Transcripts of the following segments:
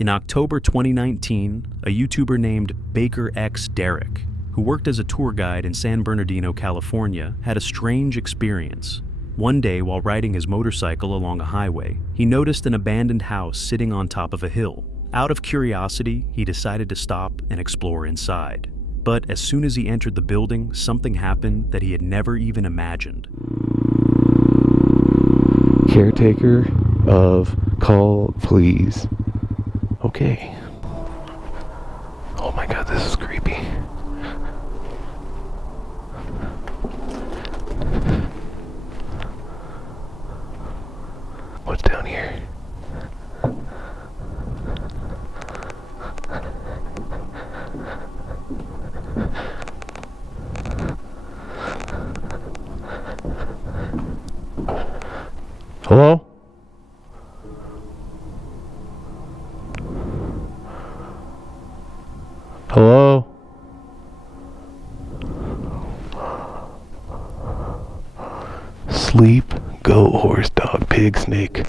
In October 2019, a YouTuber named Baker X Derek, who worked as a tour guide in San Bernardino, California, had a strange experience. One day, while riding his motorcycle along a highway, he noticed an abandoned house sitting on top of a hill. Out of curiosity, he decided to stop and explore inside. But as soon as he entered the building, something happened that he had never even imagined. Caretaker of call, please. Okay. Oh my god, this is creepy. What's down here? Hello? Hello? Sleep, goat, horse, dog, pig, snake.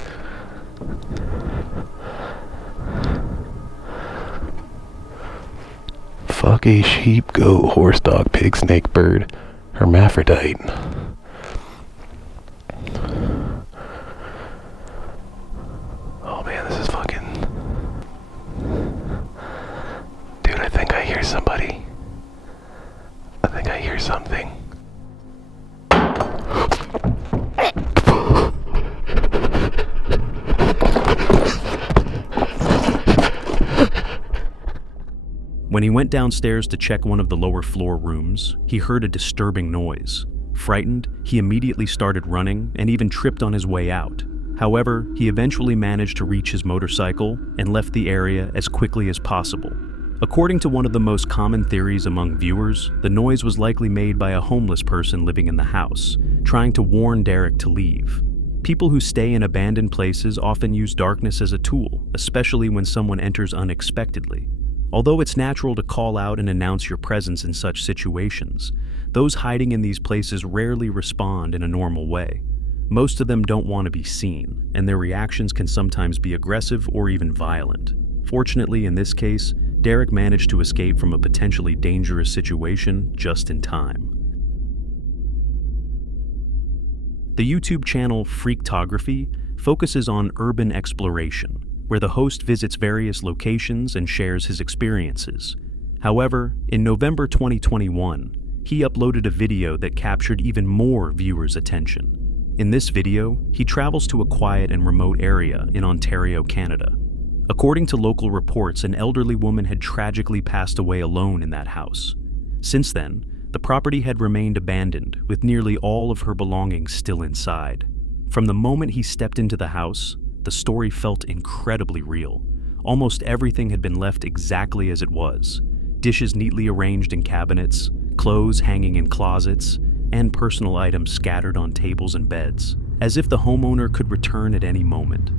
Fuck a sheep, goat, horse, dog, pig, snake, bird, hermaphrodite. Oh man, this is fucking... Dude, I think I hear somebody. I think I hear something. When he went downstairs to check one of the lower floor rooms, he heard a disturbing noise. Frightened, he immediately started running and even tripped on his way out. However, he eventually managed to reach his motorcycle and left the area as quickly as possible. According to one of the most common theories among viewers, the noise was likely made by a homeless person living in the house, trying to warn Derek to leave. People who stay in abandoned places often use darkness as a tool, especially when someone enters unexpectedly. Although it's natural to call out and announce your presence in such situations, those hiding in these places rarely respond in a normal way. Most of them don't want to be seen, and their reactions can sometimes be aggressive or even violent. Fortunately, in this case, Derek managed to escape from a potentially dangerous situation just in time. The YouTube channel Freaktography focuses on urban exploration, where the host visits various locations and shares his experiences. However, in November 2021, he uploaded a video that captured even more viewers' attention. In this video, he travels to a quiet and remote area in Ontario, Canada. According to local reports, an elderly woman had tragically passed away alone in that house. Since then, the property had remained abandoned, with nearly all of her belongings still inside. From the moment he stepped into the house, the story felt incredibly real. Almost everything had been left exactly as it was. Dishes neatly arranged in cabinets, clothes hanging in closets, and personal items scattered on tables and beds, as if the homeowner could return at any moment.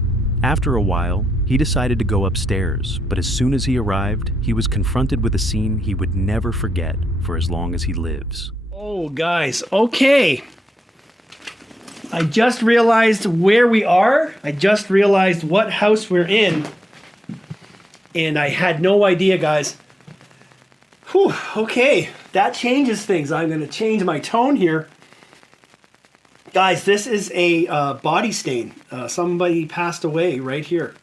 After a while, he decided to go upstairs, but as soon as he arrived, he was confronted with a scene he would never forget for as long as he lives. Oh, guys, okay. I just realized where we are. I just realized what house we're in. And I had no idea, guys. Whew, okay, that changes things. I'm going to change my tone here. Guys, this is a body stain. Somebody passed away right here.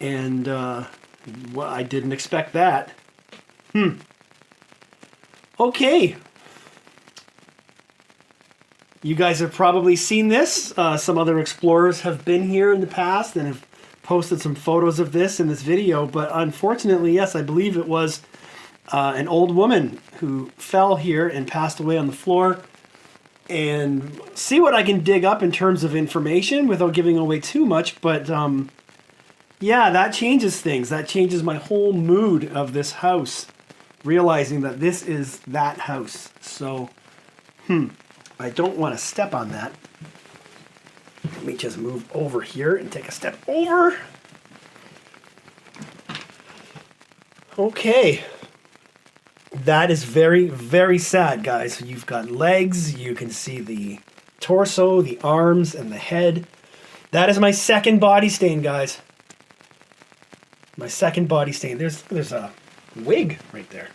And well, I didn't expect that. Okay. You guys have probably seen this. Some other explorers have been here in the past and have posted some photos of this in this video. But unfortunately, yes, I believe it was an old woman who fell here and passed away on the floor. And see what I can dig up in terms of information without giving away too much. But yeah, that changes things. That changes my whole mood of this house. Realizing that this is that house. So, I don't want to step on that. Let me just move over here and take a step over. Okay. That is very, very sad, guys. You've got legs. You can see the torso, the arms, and the head. That is my second body stain, guys. My second body stain. There's a wig right there.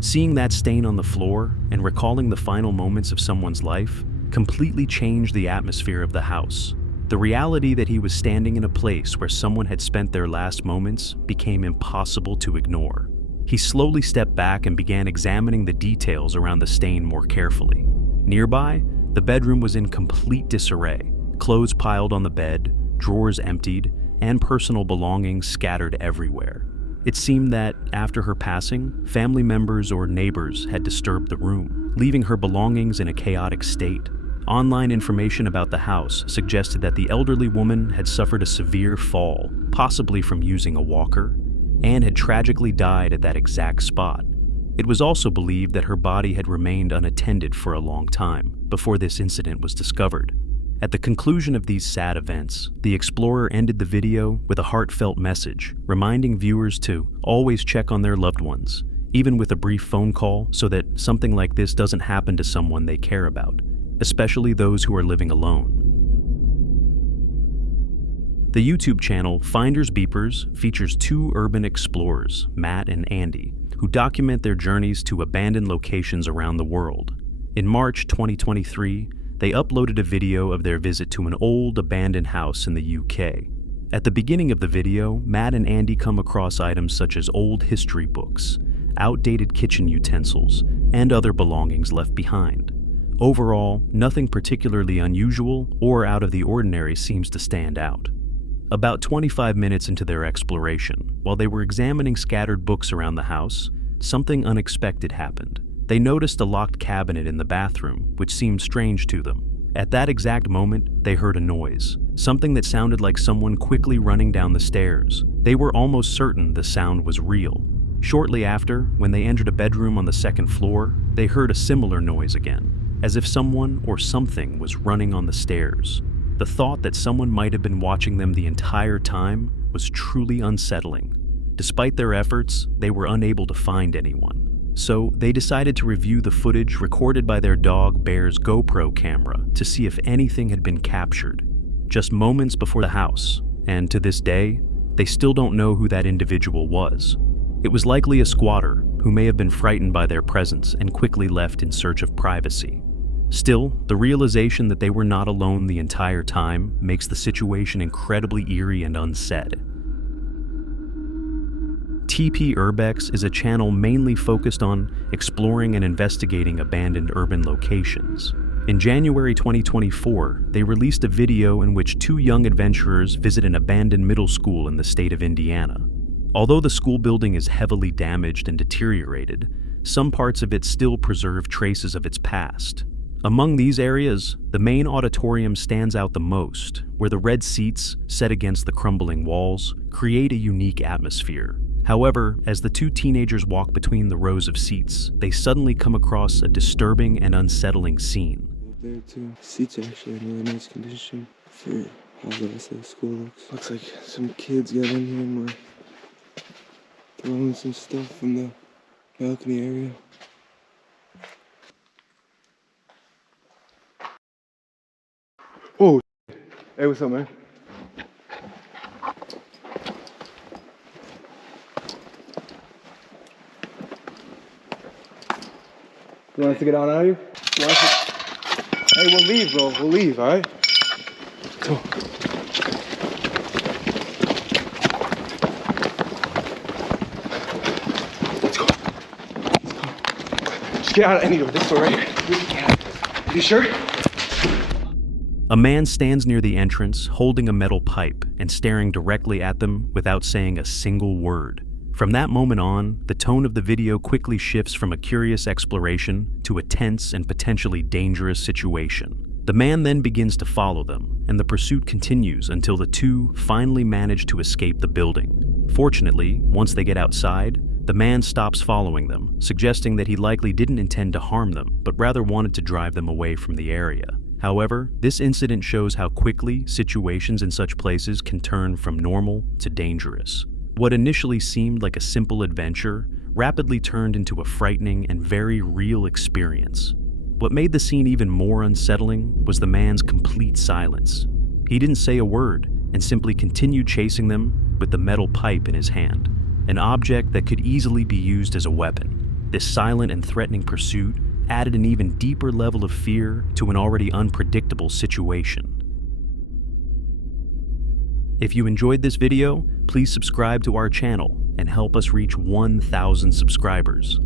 Seeing that stain on the floor and recalling the final moments of someone's life completely changed the atmosphere of the house. The reality that he was standing in a place where someone had spent their last moments became impossible to ignore. He slowly stepped back and began examining the details around the stain more carefully. Nearby, the bedroom was in complete disarray, clothes piled on the bed, drawers emptied, and personal belongings scattered everywhere. It seemed that, after her passing, family members or neighbors had disturbed the room, leaving her belongings in a chaotic state. Online information about the house suggested that the elderly woman had suffered a severe fall, possibly from using a walker, and had tragically died at that exact spot. It was also believed that her body had remained unattended for a long time before this incident was discovered. At the conclusion of these sad events, the explorer ended the video with a heartfelt message, reminding viewers to always check on their loved ones, even with a brief phone call, so that something like this doesn't happen to someone they care about, especially those who are living alone. The YouTube channel Finders Beepers features two urban explorers, Matt and Andy, who document their journeys to abandoned locations around the world. In March 2023, they uploaded a video of their visit to an old abandoned house in the UK. At the beginning of the video, Matt and Andy come across items such as old history books, outdated kitchen utensils, and other belongings left behind. Overall, nothing particularly unusual or out of the ordinary seems to stand out. About 25 minutes into their exploration, while they were examining scattered books around the house, something unexpected happened. They noticed a locked cabinet in the bathroom, which seemed strange to them. At that exact moment, they heard a noise, something that sounded like someone quickly running down the stairs. They were almost certain the sound was real. Shortly after, when they entered a bedroom on the second floor, they heard a similar noise again, as if someone or something was running on the stairs. The thought that someone might have been watching them the entire time was truly unsettling. Despite their efforts, they were unable to find anyone. So they decided to review the footage recorded by their dog Bear's GoPro camera to see if anything had been captured, just moments before the house, and to this day, they still don't know who that individual was. It was likely a squatter who may have been frightened by their presence and quickly left in search of privacy. Still, the realization that they were not alone the entire time makes the situation incredibly eerie and unsaid. TP Urbex is a channel mainly focused on exploring and investigating abandoned urban locations. In January 2024, they released a video in which two young adventurers visit an abandoned middle school in the state of Indiana. Although the school building is heavily damaged and deteriorated, some parts of it still preserve traces of its past. Among these areas, the main auditorium stands out the most, where the red seats, set against the crumbling walls, create a unique atmosphere. However, as the two teenagers walk between the rows of seats, they suddenly come across a disturbing and unsettling scene. There too. Seats are actually in really nice condition for how the rest of the school looks. Looks like some kids got in here and were throwing some stuff from the balcony area. Oh, hey, what's up, man? You want us to get on out of here? Hey, we'll leave, bro. We'll leave, all right? Come on. Let's go. Just get out of any door. This door right here. You sure? A man stands near the entrance, holding a metal pipe and staring directly at them without saying a single word. From that moment on, the tone of the video quickly shifts from a curious exploration to a tense and potentially dangerous situation. The man then begins to follow them, and the pursuit continues until the two finally manage to escape the building. Fortunately, once they get outside, the man stops following them, suggesting that he likely didn't intend to harm them, but rather wanted to drive them away from the area. However, this incident shows how quickly situations in such places can turn from normal to dangerous. What initially seemed like a simple adventure rapidly turned into a frightening and very real experience. What made the scene even more unsettling was the man's complete silence. He didn't say a word, and simply continued chasing them with the metal pipe in his hand, an object that could easily be used as a weapon. This silent and threatening pursuit added an even deeper level of fear to an already unpredictable situation. If you enjoyed this video, please subscribe to our channel and help us reach 1,000 subscribers.